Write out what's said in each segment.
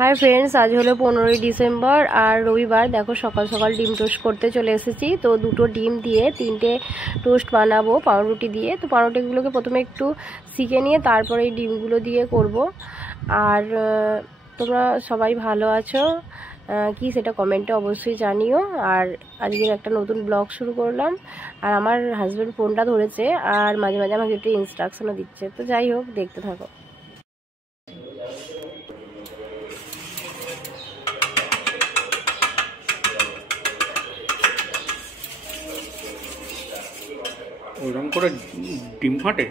Hi friends, আজ হলো 15ই December আর রবিবার। দেখো সকাল সকাল ডিম টোস্ট করতে চলে এসেছি। তো দুটো ডিম দিয়ে 3টে টোস্ট বানাবো পাউরুটি দিয়ে। তো পাউরুটিগুলোকে প্রথমে একটু সেঁকে নিয়ে তারপরে এই ডিমগুলো দিয়ে করব। আর তোমরা সবাই ভালো আছো কি সেটা কমেন্টে অবশ্যই জানিও। আর আজকের একটা নতুন ব্লগ শুরু করলাম। আর আমার হাজব্যান্ড ফোনটা ধরেছে আর মাঝে মাঝে আমাকে একটু ইনস্ট্রাকশনও দিচ্ছে। তো যাই হোক, দেখতে থাকো। ওরকম করে ডিম ফাটে?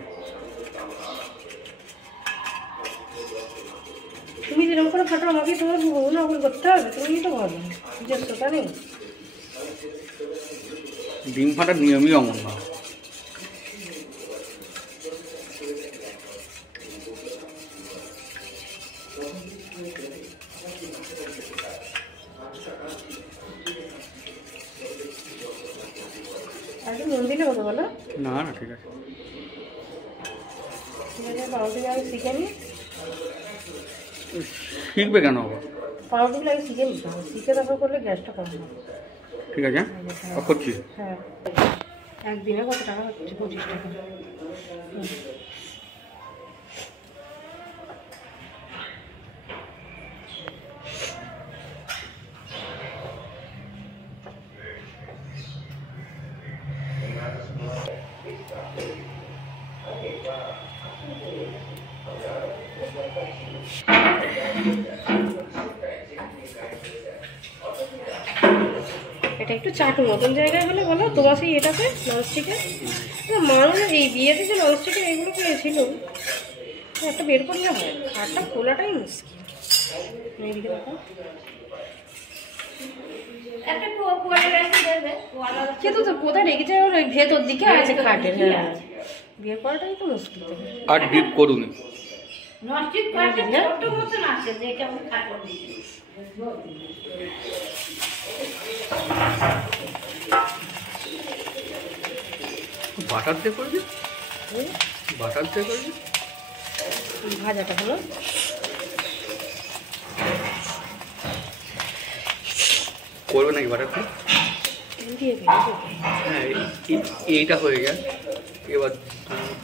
তুমি যেরকম করে ফাটো আমাকে তোমার নকল করতে হবে। তুমি তো বলো নিজস্বতা নেই। ডিম ফাটার নিয়মই অমন না। আগে নুন দিলে হতো বলো? না না, ঠিক আছে। পাউরুটি আগে শিখে নি। শিখবে কেন আবার? পাউরুটিগুলো আগে শিখে নিতে হবে, শিখে তারপর করলে গ্যাসটা কম হবে। ঠিক আছে, করছি। হ্যাঁ, একদিনে কত টাকা হচ্ছে? 25 টাকা। এটা একটু চাটু মতন জায়গায় হলে বলো তোমার সেই এটাতে ননস্টিকে। মানুষ এই বিয়েতে যে ননস্টিকে এগুলো পেয়েছিল একটা বের করলে হয়, খাটটা খোলাটাই মুশকিল। এইদিকে দেখো কিন্তু তো কোথায় রেখেছে ওই ভেতর দিকে আছে খাটের। হ্যাঁ, বিয়ে করাটাই তো মুশকিল। আর ডিপ করুন। বাটার দিয়ে করবি? বাটার দিয়ে করবি? ভাজাটা হলো করবে নাকি বাটার দিয়ে? হ্যাঁ, এইটা হয়ে গেল। এবার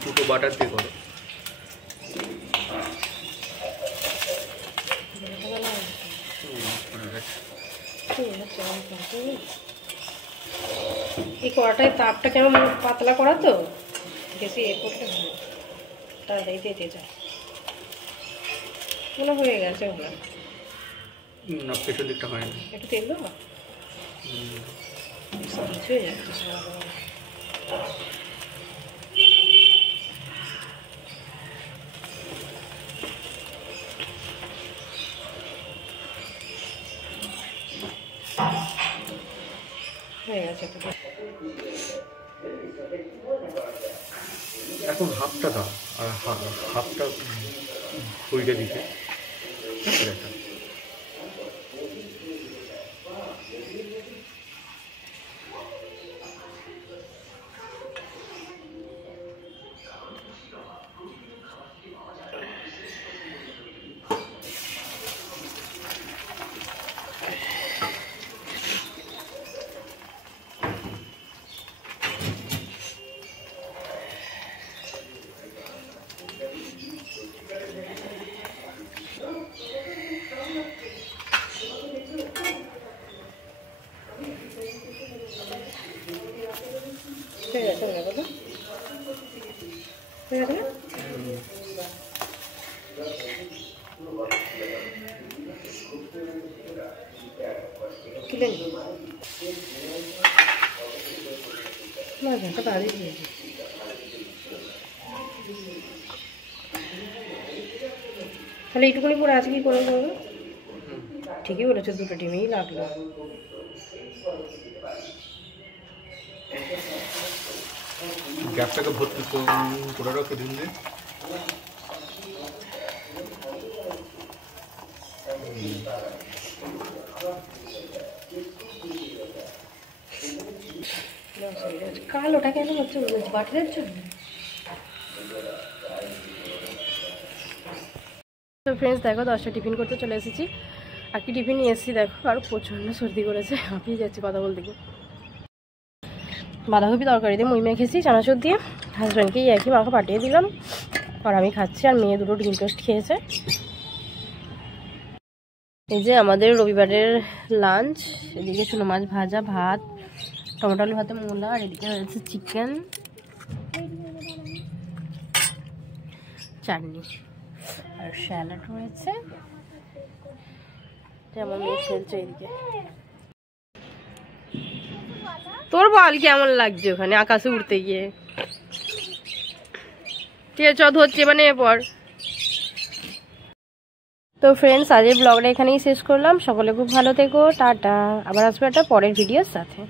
দুটো বাটার দিয়ে করো। এই কড়াটায় তাপটা কেমন পাতলা করা তো বেশি এ করতে হয়, তাড়াতাড়ি দিতে যায়। মনে হয়ে গেছে ওগুলো না, পেছন দিকটা হয়নি। একটু তেল দেবো, কিছু হয়ে যাচ্ছে। হয়ে গেছে এখন হাফটা দাও আর হাফটা ঘুরিয়ে দিতে। হয়ে গেছে বলো, হয়ে গেছে না? তুলে নি মাঝখানটা বাড়ি দিয়েছি। তাহলে এইটুকুনি পরে আছে কি করে করবো? ঠিকই বলেছো, দুটো ডিমেই লাগলো। গ্যাসটাকে ভর্তি করে রাখো ডিম দিয়ে। কালোটা কেন হচ্ছে বাটির জন্য? তো ফ্রেন্ডস দেখো 10টা টিফিন করতে চলে এসেছি। আর কি টিফিন নিয়ে এসেছি দেখো, আর প্রচণ্ড সর্দি করেছে, হাঁপিয়ে যাচ্ছি কথা বলতে গিয়ে। বাঁধাকপি তরকারি দিয়ে মুই মেখেছি চানাচুর দিয়ে, হাজব্যান্ডকে একই মাখা পাঠিয়ে দিলাম, আর আমি খাচ্ছি, আর মেয়ে দুটো ডিম টোস্ট খেয়েছে। এই যে আমাদের রবিবারের লাঞ্চ, এদিকে চুনো মাছ ভাজা, ভাত, টমেটো আলু ভাতে মূলা, আর এদিকে রয়েছে চিকেন, চাটনি আর স্যালাড রয়েছে। আমার মেয়ে খেলছে এদিকে। তোর বল কেমন লাগছে ওখানে আকাশে উঠতে গিয়ে? ঠিক আছে, ধরছে মানে এরপর। তো ফ্রেন্ডস আজকের ব্লগটা এখানেই শেষ করলাম। সকলে খুব ভালো থেকো, টাটা। আবার আসবে একটা পরের ভিডিওর সাথে।